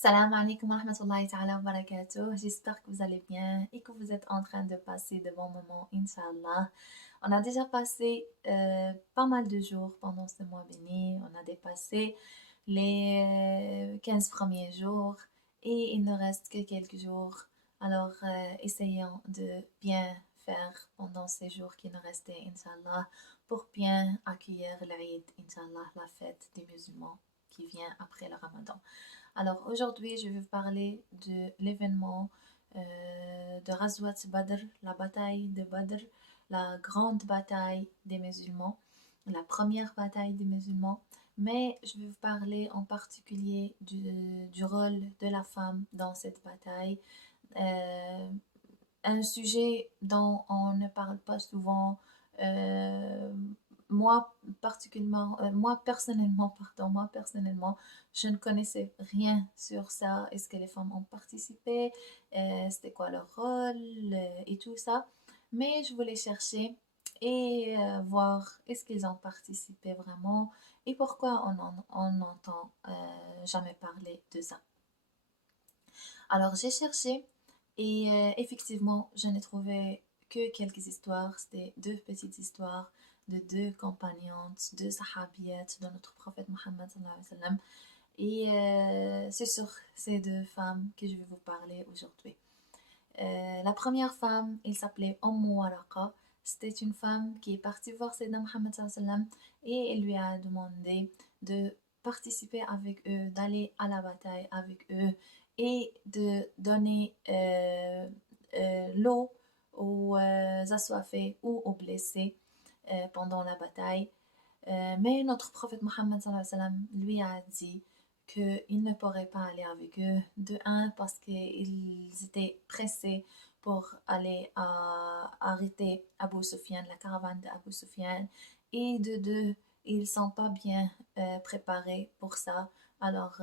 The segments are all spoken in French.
Salam alaikum wa rahmatullahi ta'ala wa barakatuh. J'espère que vous allez bien et que vous êtes en train de passer de bons moments, Inch'Allah. On a déjà passé pas mal de jours pendant ce mois béni. On a dépassé les 15 premiers jours et il ne reste que quelques jours. Alors, essayons de bien faire pendant ces jours qui nous restaient, Inch'Allah, pour bien accueillir l'Aïd, Inch'Allah, la fête des musulmans qui vient après le Ramadan. Alors aujourd'hui, je vais vous parler de l'événement de Ghazwat Badr, la bataille de Badr, la grande bataille des musulmans, la première bataille des musulmans. Mais je vais vous parler en particulier du rôle de la femme dans cette bataille. Euh, un sujet dont on ne parle pas souvent. Euh, moi personnellement, je ne connaissais rien sur ça. Est-ce que les femmes ont participé? C'était quoi leur rôle? Et tout ça. Mais je voulais chercher et voir est-ce qu'ils ont participé vraiment et pourquoi on n'entend jamais parler de ça. Alors j'ai cherché et effectivement, je n'ai trouvé que quelques histoires. C'était deux petites histoires de deux compagnonnes, deux sahabiyettes de notre prophète Mohammed sallallahu alayhi wa sallam. Et c'est sur ces deux femmes que je vais vous parler aujourd'hui. La première femme, elle s'appelait Waraqa. C'était une femme qui est partie voir Sayyidina Mohammed sallallahu alayhi wa sallam et elle lui a demandé de participer avec eux, d'aller à la bataille avec eux et de donner l'eau aux assoiffés ou aux blessés pendant la bataille. Mais notre prophète Mohammed sallallahu alayhi wa sallam lui a dit qu'il ne pourrait pas aller avec eux. De un, parce qu'ils étaient pressés pour aller arrêter Abu Sufyan, la caravane d'Abu Sufyan. Et de deux, ils ne sont pas bien préparés pour ça. Alors,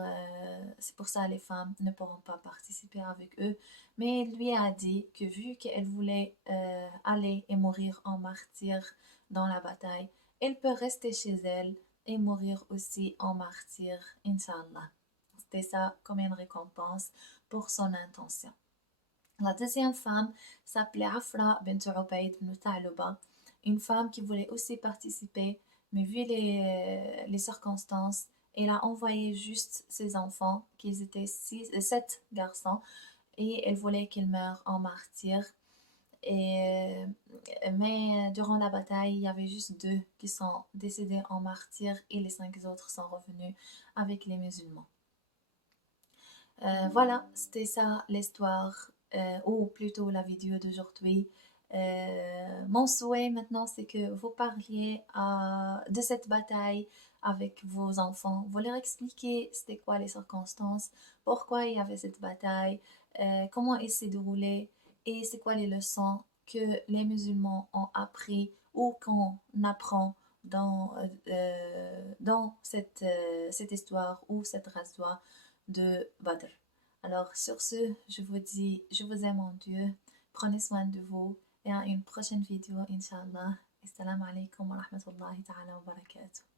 c'est pour ça que les femmes ne pourront pas participer avec eux. Mais il lui a dit que vu qu'elle voulait aller et mourir en martyr dans la bataille, elle peut rester chez elle et mourir aussi en martyr, Inch'Allah. C'était ça comme une récompense pour son intention. La deuxième femme s'appelait Afra bint Ubayd ibn Ta'luba, une femme qui voulait aussi participer, mais vu les circonstances, elle a envoyé juste ses enfants, qu'ils étaient sept garçons, et elle voulait qu'ils meurent en martyr. Et, mais durant la bataille, il y avait juste deux qui sont décédés en martyr et les cinq autres sont revenus avec les musulmans. Voilà, c'était ça l'histoire, ou plutôt la vidéo d'aujourd'hui. Mon souhait maintenant, c'est que vous parliez de cette bataille avec vos enfants. Vous leur expliquez c'était quoi les circonstances, pourquoi il y avait cette bataille, comment elle s'est déroulée et c'est quoi les leçons que les musulmans ont appris ou qu'on apprend dans cette histoire ou cette razzia de Badr. Alors sur ce, je vous dis, je vous aime en Dieu, prenez soin de vous et à une prochaine vidéo, Inch'Allah. Assalamu alaikum wa rahmatullahi ta'ala wa barakatuh.